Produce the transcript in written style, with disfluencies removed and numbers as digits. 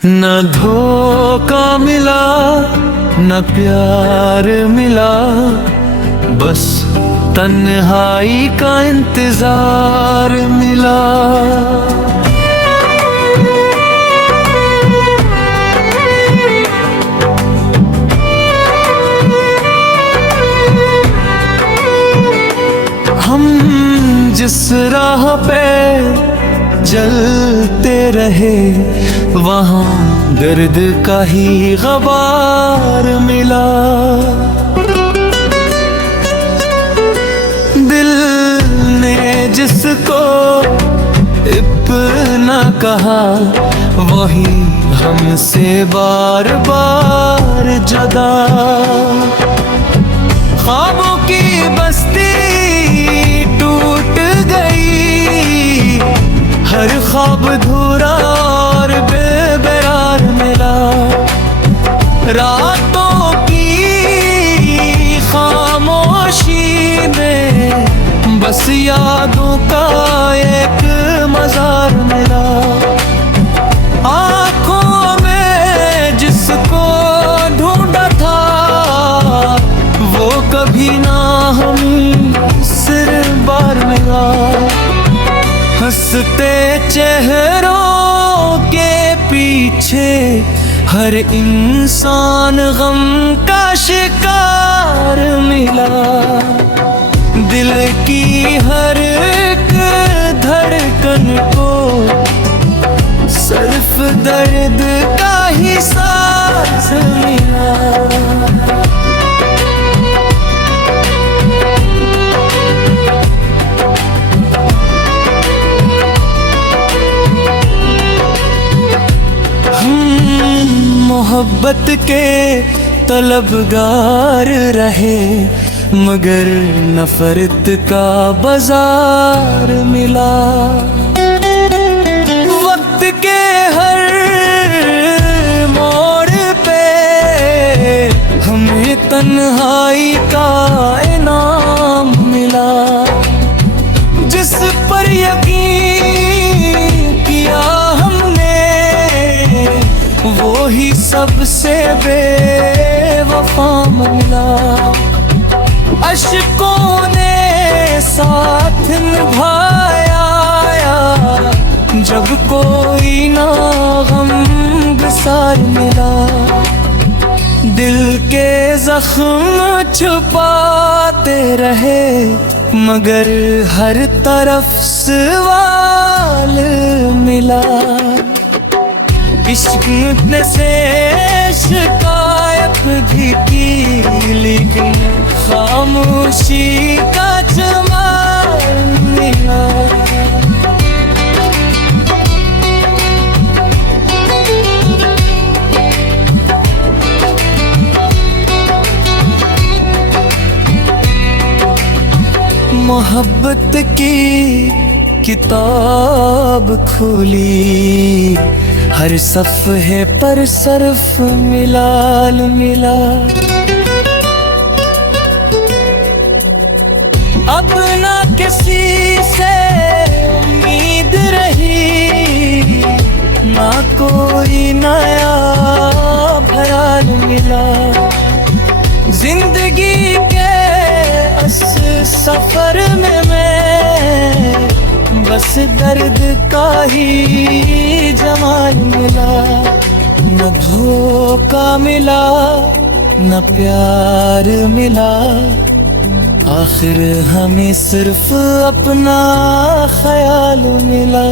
न धोखा मिला न प्यार मिला, बस तन्हाई का इंतजार मिला। हम जिस राह पे जलते रहे, वहाँ दर्द का ही गबार मिला। दिल ने जिसको इतना कहा, वही हमसे बार बार जुदा। ख्वाबों की बस्ती टूट गई, हर ख्वाब धूरा और बेकरार मिला। रातों की खामोशी में बस यादों का एक मजार मिला। आँखों में जिसको ढूंढा था, वो कभी ना हम सिर बार मिला। हंसते चेहरों के पीछे हर इंसान गम का शिकार मिला। दिल की हर एक धड़कन को सिर्फ दर्द का ही सांस मिला। मोहब्बत के तलबगार रहे, मगर नफरत का बाजार मिला। वक्त के हर मोड़ पे हमें तन्हाई का इनाम मिला। जिस पर यकीन किया वो ही सबसे बेवफा मिला। अश्कों ने साथ निभाया, जब कोई ना गमगसार मिला। दिल के जख्म छुपाते रहे, मगर हर तरफ सवाल मिला। इश्क से शिकायत भी की, लेकिन खामोशी का जमाल मिला। मोहब्बत की किताब खोली, हर सफ़हे पर सर्फ मिलाल मिला। अब ना किसी से उम्मीद रही, ना कोई नया ख्याल मिला। जिंदगी के इस सफर में मैं बस दर्द का ही जमाल मिला। न धोखा मिला न प्यार मिला, आखिर हमें सिर्फ अपना ख्याल मिला।